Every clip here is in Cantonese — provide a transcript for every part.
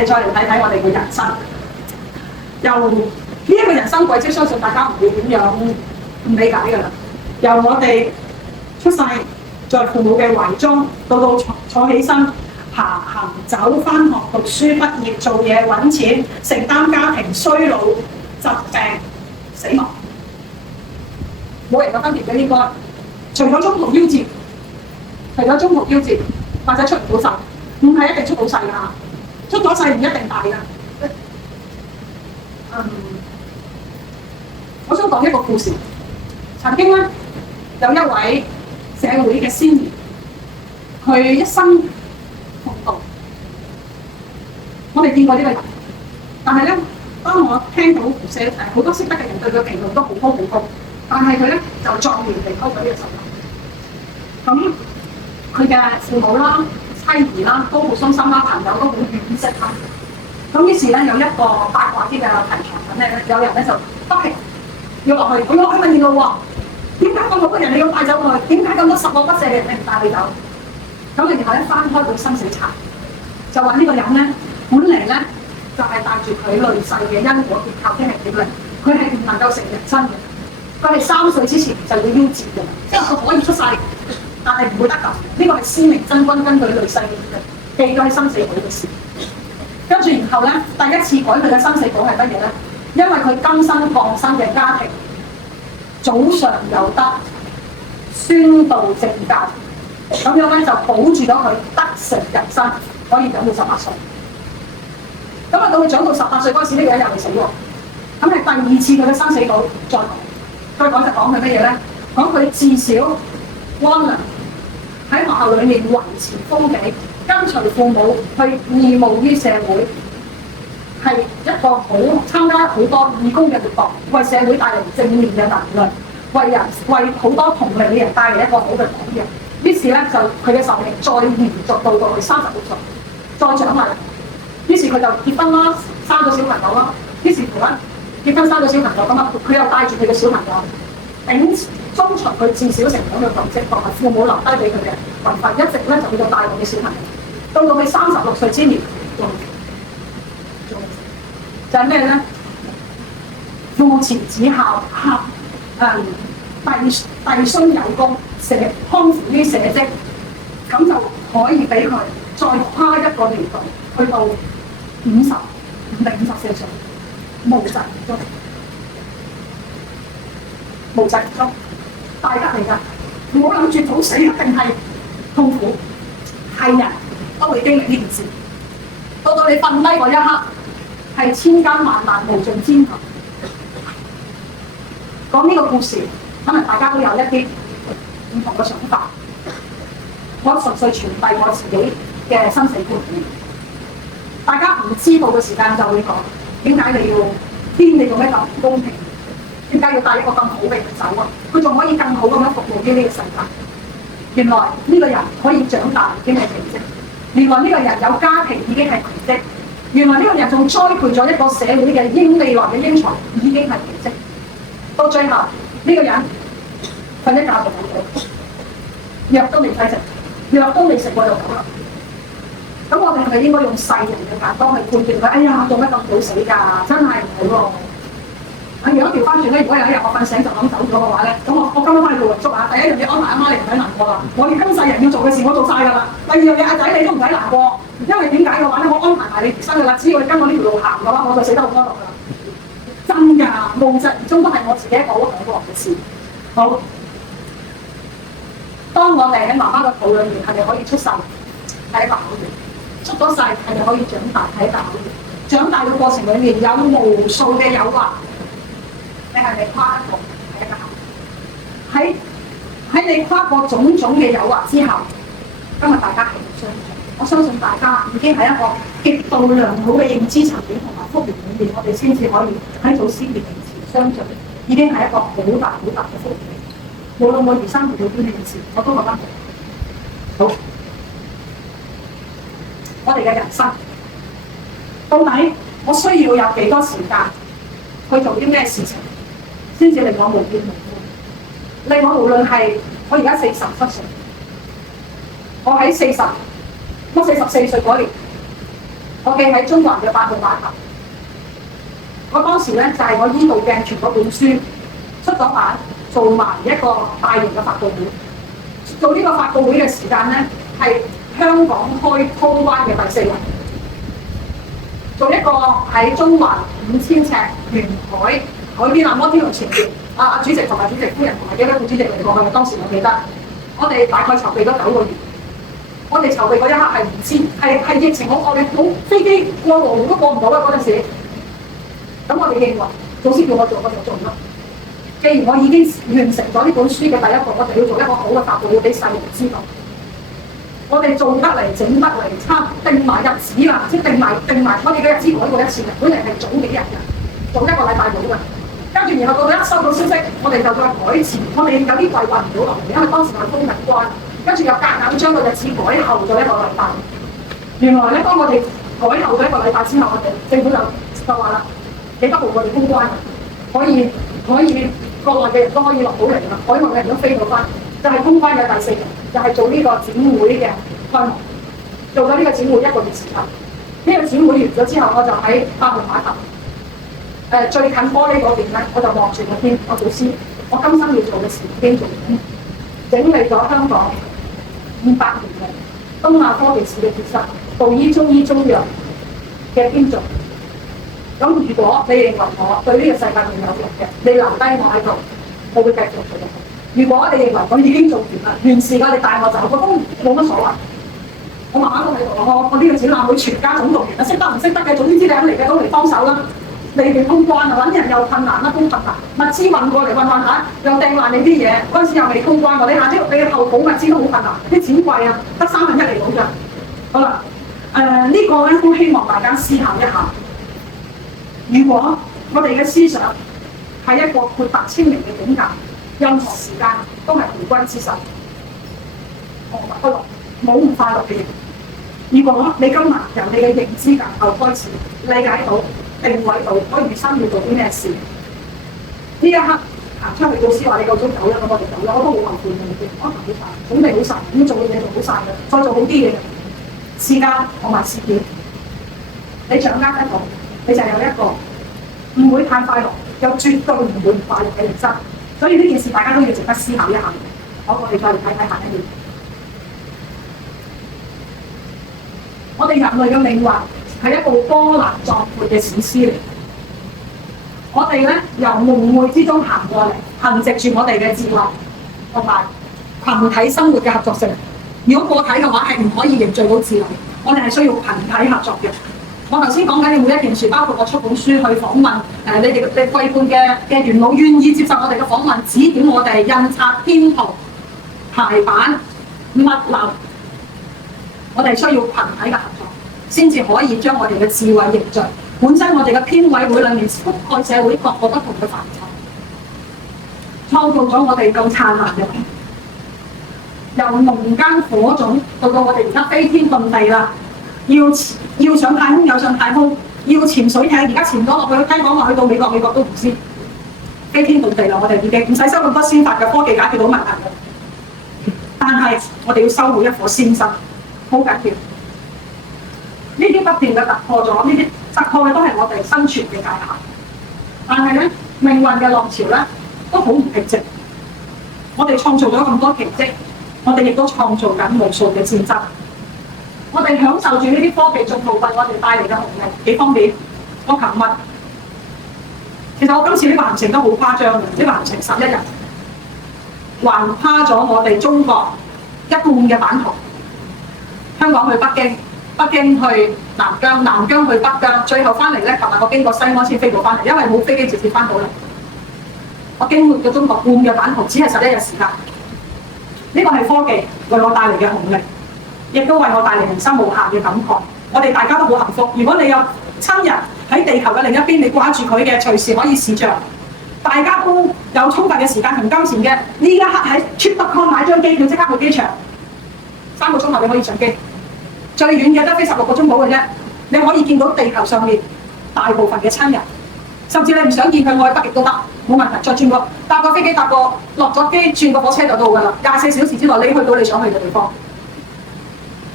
哋再嚟睇睇我哋嘅人生。由呢一個人生軌跡，相信大家唔會點樣唔理解㗎啦。由我哋出世在父母嘅懷中，到坐起身，行走、返學、讀書、畢業、做嘢、揾錢、承擔家庭、衰老、疾病、死亡，冇人有分別嘅應該。除咗中途夭折，或者出唔到世，唔係一定出到世㗎，出咗世唔一定大㗎。我想講一個故事。曾經咧有一位社會嘅先賢，佢一生奉道。我哋見過呢個人，但係咧，當我聽到好多識得嘅人對佢評論都好高好高，但係佢咧就壯年離開咗呢個世界。咁佢嘅父母啦、妻兒啦都好傷心啦，朋友都好惋惜啦。咁於是咧有一個八卦啲嘅題材咁咧，有人咧就不停要落去，我落去問路喎，點解咁好嘅人你要帶走佢？點解咁多十惡不赦嘅人你唔帶你走？咁然後一翻開佢生死冊，就話呢個人咧，本嚟咧就係帶住佢累世嘅因果結構，即係點咧？佢係唔能夠成人身嘅，佢係3歲之前就要夭折嘅，即係佢可以出世，但係唔會得救。呢個係司命真君根據累世嘅記咗喺生死簿嘅事。跟住然後咧，第一次改佢嘅生死簿係乜嘢咧？因為佢今生降生嘅家庭早上有得宣道正教，咁樣咧就保住咗佢得成人生，可以長到18歲。咁啊，到佢長到18歲嗰時，呢個人又未死喎。咁係第2次佢嘅生死簿再講就講佢乜嘢咧？講佢至少安良喺學校裏面維持風紀，跟隨父母去義務於社會，係一個好參加好多義工嘅活動，為社會帶嚟正面嘅能量，為好多同齡嘅人帶嚟一個好嘅榜樣。於是咧就佢嘅壽命再延續到佢36歲，再長埋。於是佢就結婚啦，生咗小朋友啦。於是乎咧結婚生咗小朋友咁啊，佢又帶住佢嘅小朋友，遵循佢至少成長嘅軌跡，同埋父母留低俾佢嘅遺訓，一直咧就叫做帶佢嘅小朋友。到佢36歲之年，就係咩咧？父母慈子孝，弟孫有功，匡扶於社稷，咁就可以俾佢再跨一個年度，去到55定54歲，無疾而終。無疾而終，大吉嚟㗎！唔好諗住早死一定係痛苦，係人都會經歷呢件事。到你瞓低嗰一刻，係千艱萬難無盡煎熬。講呢個故事，可能大家都有一啲唔同嘅想法。我純粹傳遞我自己嘅生死觀念。大家唔知道嘅時間就會講，點解你要天地做咩咁唔公平？點解要帶一個咁好嘅人走啊？佢仲可以更好咁樣服務於呢個世界。原來呢個人可以長大已經係奇蹟。原來呢個人有家庭已經係奇蹟。原來呢個人仲栽培咗一個社會嘅未來嘅英才，已經係奇蹟。到最後呢個人瞓一覺就冇咗，藥都未使食，藥都未食過就走啦。咁我哋係咪應該用世人嘅眼光去判斷佢？哎呀，做乜咁早死㗎？真係唔好喎！如果調翻轉咧，如果有一日我瞓醒就咁走咗嘅話咧，咁我今晚翻去做遺囑啊！第一樣嘢安排阿媽你唔使難過啦，我要今世人要做嘅事我做晒㗎啦。第二樣嘢阿仔你都唔使難過，因為點解嘅話咧，我安排埋你餘生㗎啦，只要你跟我呢條路行嘅話，我就死得好安樂㗎啦。真㗎，無疾而終都係我自己一個好享樂嘅事。好，當我哋喺媽媽嘅肚裏面係咪可以出世？係一個考驗。出咗世係咪可以長大？係一個考驗。長大嘅過程裏面有無數嘅誘惑。你係咪跨過係一個考驗？喺你跨過種種嘅誘惑之後，今日大家係唔相信。我相信大家已經喺一個極度良好嘅認知層面同埋福緣裏面，我哋先至可以喺祖師爺面前相聚，已經係一個好大好大嘅福緣。無論我餘生做到邊件事，我都覺得好。我哋嘅人生到底我需要有幾多時間去做啲咩事情，先至令我無怨無悔？令我無論係我而家47歲，我喺44歲嗰年，我記喺中環嘅8號碼頭。我當時咧就係我醫道鏡傳嗰本書出咗版，做埋一個大型嘅發佈會。做呢個發佈會嘅時間咧係香港開通關嘅第4日。做一個喺中環5000尺沿海邊摩天輪前邊，主席同埋主席夫人同埋幾位副主席嚟過嘅，當時我記得。我哋大概籌備咗9個月。我哋籌備嗰一刻係唔知，係疫情好惡劣，冇飛機過羅湖都過唔到啦嗰陣時。咁我哋認為，老師叫我做我就做啦。既然我已經完成咗呢本書嘅第一步，我就要做一個好嘅發佈，要俾世人知道。我哋做得嚟、整得嚟，定埋日子啦，即係定埋我哋嘅日子改過一次嘅，本嚟係早幾日嘅，做1個禮拜到嘅。跟住然後到一收到消息，我哋就再改前，我哋有啲櫃運唔到落嚟，因為當時係封緊關。跟住又夾硬將個日子改後咗1個禮拜。原來咧，當我哋改後咗1個禮拜之後，我哋政府就話啦，幾多號我哋通關，可以國內嘅人都可以落到嚟啦，海外嘅人都飛到翻，就係通關嘅第4日，就係做呢個展會嘅開幕。做咗呢個展會1個月時間，呢個展會完咗之後，我就喺8號碼頭最近玻璃嗰邊咧，我就望住個天，我做師，我今生要做嘅事已經做完，整理咗香港500年嘅東亞科技史嘅結晶，道醫、中醫、中藥嘅編造。咁如果你認為我對呢個世界仲有用嘅，你留低我喺度，我會繼續做。如果你認為我已經做完啦，完事啦，你帶我走，我都冇乜所謂。我慢慢都喺度，我呢個展覽會全家總動員啦，識得唔識得嘅，總之知你嚟嘅都嚟幫手啦。你哋通關啊，揾人又困難啦，都困難。物資運過嚟運下，又掟爛你啲嘢。嗰陣時又未通關喎，你下啲你後補物資都好困難，啲錢貴啊，得1/3嚟到㗎。好啦，呢個咧都希望大家思考一下。如果我哋嘅思想係一個豁達清明嘅境界，任何時間都係回歸之神，何物不樂，冇唔快樂嘅嘢。如果你今日由你嘅認知架構開始理解到、定位到，我餘生要做啲咩事，呢一刻行出去，老師話你夠鐘走啦，咁我哋走啦，我都好後悔嘅，我行好快，準備好晒，咁做嘅嘢做好晒嘅，再做好啲嘢，時間同埋事件，你掌握得到，你就有一個唔會太快樂，又絕對唔會唔快樂嘅人生。所以呢件事大家都要值得思考一下。好，我哋再嚟睇睇下一頁。我哋人類嘅命運係一部波瀾壯闊嘅史詩嚟。我哋咧由夢寐之中行過嚟，憑藉住我哋嘅智慧同埋群體生活嘅合作性。如果個體嘅話係唔可以凝聚到智慧，我哋係需要群體合作嘅。我頭先講緊嘅每一件事，包括我出本書去訪問你哋貴半嘅元老願意接受我哋嘅訪問，指點我哋印刷、編號、排版、物流，我哋需要群體嘅合作，先至可以將我哋嘅智慧凝聚。本身我哋嘅編委會裏面覆蓋社會各個不同嘅範疇，創造咗我哋咁燦爛嘅，由農耕火種到我哋而家飛天遁地啦。要上太空有上太空，要潛水艇，而家潛咗落去，聽講話去到美國都唔知，飛天遁地啦！我哋已經唔使收咁多先法嘅科技解決到問題嘅，但係我哋要收回一顆先心，好緊要。呢啲不斷嘅突破咗，呢啲突破嘅都係我哋生存嘅界限。但係咧，命運嘅浪潮咧都好唔平靜。我哋創造咗咁多奇蹟，我哋亦都創造緊無數嘅戰爭。我哋享受住呢啲科技進步為我哋帶嚟嘅紅利，幾方便。其實我今次呢個行程都好誇張嘅，呢個行程11日，橫跨咗我哋中國一半嘅版圖。香港去北京，北京去南疆，南疆去北疆，最後翻嚟咧，琴日我經過西安先飛到翻嚟，因為冇飛機直接翻到嚟。我經過咗中國半嘅版圖，只係11日時間。呢個係科技為我帶嚟嘅紅利。亦都為我帶嚟人生無限嘅感慨，我哋大家都好幸福。如果你有親人喺地球嘅另一邊，你掛住佢嘅，隨時可以視像，大家都有充分嘅時間同金錢嘅，呢一刻喺 Trip.com 買張機票即刻去機場，3個鐘頭你可以上機，最遠嘅得飛16個鐘到嘅啫。你可以見到地球上面大部分嘅親人，甚至你唔想見佢，我去北極都得，冇問題。再轉個搭個飛機，落咗機轉個火車就到㗎啦。24小時之內你去到你想去嘅地方。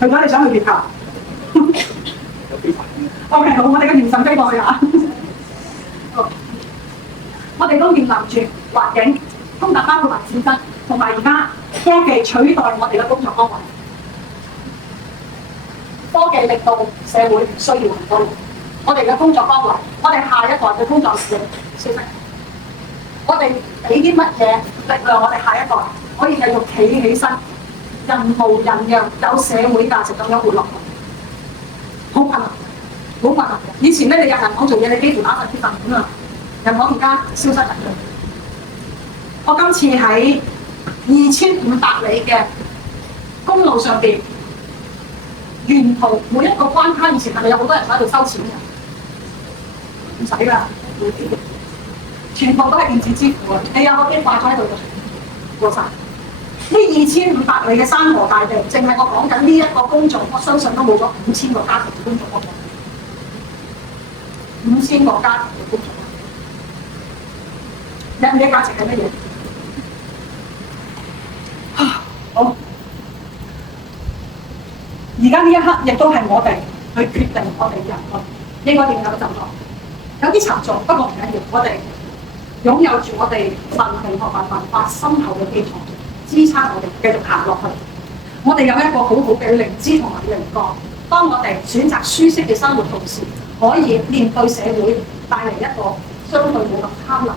去咗你想去月球， OK， 好，我哋嘅元神飛過去啊！我哋都面臨住環境通達包括埋戰爭，同埋而家科技取代我哋嘅工作崗位。科技令到社會需要很多我哋嘅工作崗位，我哋下一代嘅工作時消失。我哋俾啲乜嘢力量我哋下一代可以繼續企起身，人模人樣有社會價值咁樣活落去？好困難，好困難。以前咧，你入銀行做嘢，你幾乎打份鐵飯碗啊！銀行而家消失緊。我今次喺2500里嘅公路上邊，沿途每一個關卡，以前係咪有好多人喺度收錢嘅？唔使㗎，全部都係電子支付啊！你有個機掛咗喺度就過晒。呢2500里嘅山河大地，淨係我講緊呢一個工種，我相信都冇咗5000個家庭嘅工作崗位，5000個家庭嘅工作。人嘅價值係乜嘢？好，而家呢一刻亦都係我哋去決定我哋人類應該點樣走落。有啲沉重，不過唔緊要，我哋擁有住我哋文明同埋文化深厚嘅基礎，支撐我哋繼續行落去。我哋有一個好好嘅靈知同埋靈覺，當我哋選擇舒適嘅生活同時，可以面對社會帶嚟一個相對冇咁貪婪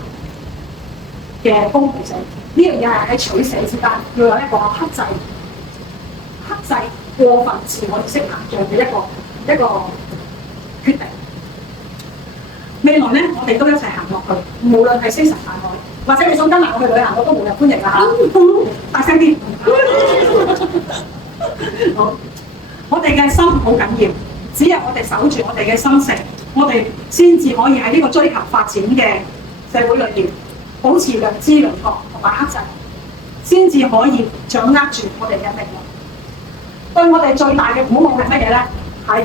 嘅公平性。呢樣嘢係喺取捨之間，要有一個克制過分自我意識膨脹嘅一個決定。未來咧，我哋都一齊行落去，無論係星辰大海，或者你想跟埋我去旅行，我都無人歡迎啊！大聲啲！好，我哋嘅心好緊要，只有我哋守住我哋嘅心性，我哋先至可以喺呢個追求發展嘅社會裏面，保持良知、良覺同埋克制，先至可以掌握住我哋嘅命運。對我哋最大嘅鼓舞係乜嘢咧？係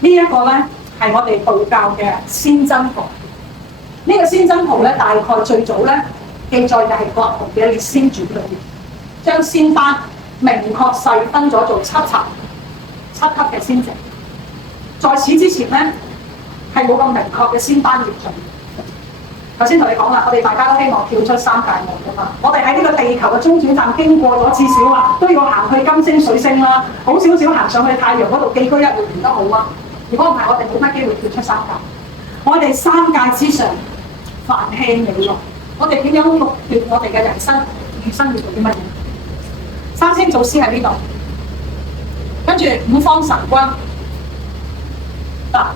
呢一個咧，係我哋道教嘅先真圖。呢個先真圖咧，大概最早咧記載嘅係國豪嘅《列仙傳》裏面，將仙班明確細分咗做7層、7級嘅仙籍。在此之前咧，係冇咁明確嘅仙班列序。頭先同你講啦，我哋大家都希望跳出三界門㗎嘛。我哋喺呢個地球嘅中轉站經過咗，至少啊都要行去金星、水星啦，好少少行上去太陽嗰度寄居一會唔得好啊！如果唔係，我哋冇乜機會跳出三界。我哋三界之上，凡氣美樂，我哋點樣錄奪我哋嘅人生？餘生要做啲乜嘢？三星祖師喺呢度，跟住五方神君嗱，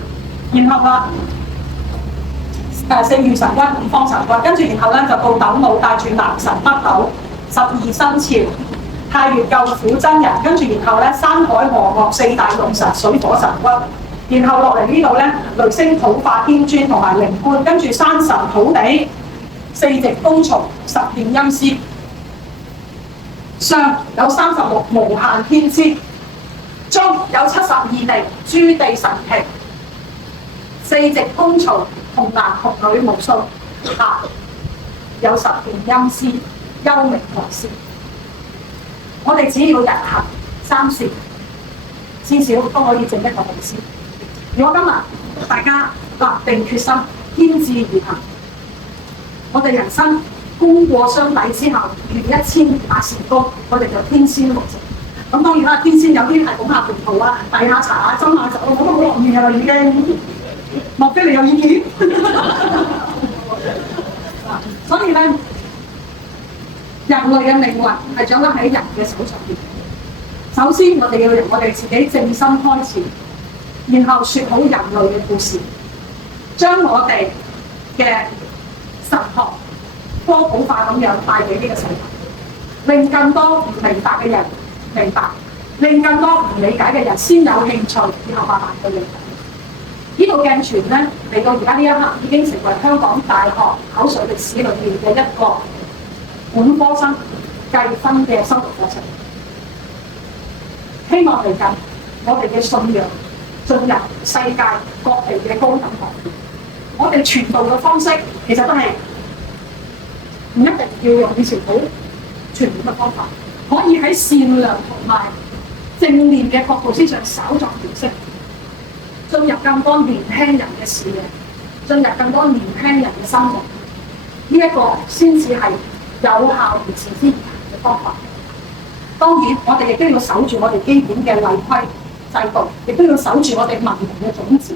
然後啦。四御神君、五方神君，跟住然後咧就到斗母帶住南神北斗、12生肖、太乙救苦真人，跟住然後咧山海河岳四大龍神、水火神君，然後落嚟呢度咧雷聲土化天尊同埋靈官，跟住山神土地、四值公曹、10殿陰司，上有36無限天師，中有72地諸地神祇，四值公曹。童男童女無數，下有10殿陰司，幽冥降師。我哋只要日行3善，至少都可以證一個老師。如果今日大家立定決心，堅志而行，我哋人生功過相抵之後，如1200善功，我哋就天仙無敵。咁當然啦，天仙有啲係講下葡萄啊，遞下茶啊，斟下酒，我都好樂意㗎啦已經。莫非你有意見？所以咧，人類嘅命運係掌握喺人嘅手上邊。首先，我哋要由我哋自己正心開始，然後説好人類嘅故事，將我哋嘅神學科普化咁樣帶俾呢個世界，令更多唔明白嘅人明白，令更多唔理解嘅人先有興趣，然後慢慢去理解。呢套鏡傳咧嚟到而家呢一刻已經成為香港大學口述歷史裏面嘅一個本科生計分嘅修讀課程。希望嚟緊我哋嘅信仰進入世界各地嘅高等學府，我哋傳道嘅方式其實都係唔一定要用以前好傳統嘅方法，可以喺善良同埋正面嘅角度思想稍作調適，進入更多年輕人嘅視野，進入更多年輕人嘅心目，呢一個先至係有效而持之以恆嘅方法。當然，我哋亦都要守住我哋基本嘅例規制度，亦都要守住我哋文明嘅種子。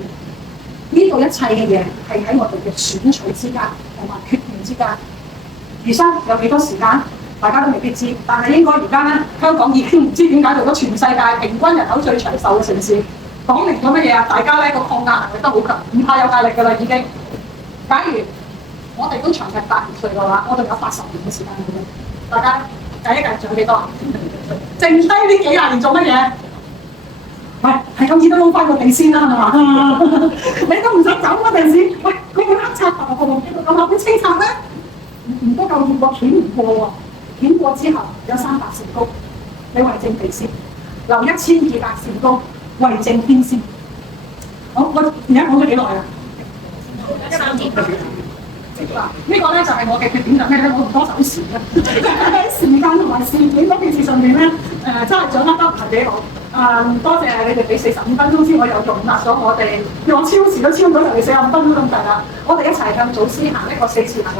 呢度一切嘅嘢係喺我哋嘅選取之間同埋決定之間。餘生有幾多時間，大家都未必知，但係應該而家咧，香港已經唔知點解做咗全世界平均人口最長壽嘅城市。講明咗乜嘢啊？大家咧個抗壓能力都好強，唔怕有壓力㗎啦已經。假如我哋都長命80歲嘅話，我仲有80年嘅時間嘅。大家計一計仲有幾多？剩低呢幾廿年做乜嘢？喂，係咁易都撈翻個地先啦，係嘛？你都唔想走嗰陣時，喂，嗰個黑拆頭個龍叫做咁清拆咧，唔多夠見過掀唔過喎，掀過之後有300善功，你為政地先，留1200善功為政天先。我而家講咗幾耐啊？3年。嗱，呢個咧就係我嘅缺點就咩咧？我唔多守時嘅，喺時間同埋事件嗰件事上面咧，真係掌握得唔係幾好。多謝你哋俾45分鐘先，我又容納咗我哋，我超時都超咗人哋45分鐘咁滯啦。我哋一齊向祖師行一個4次行。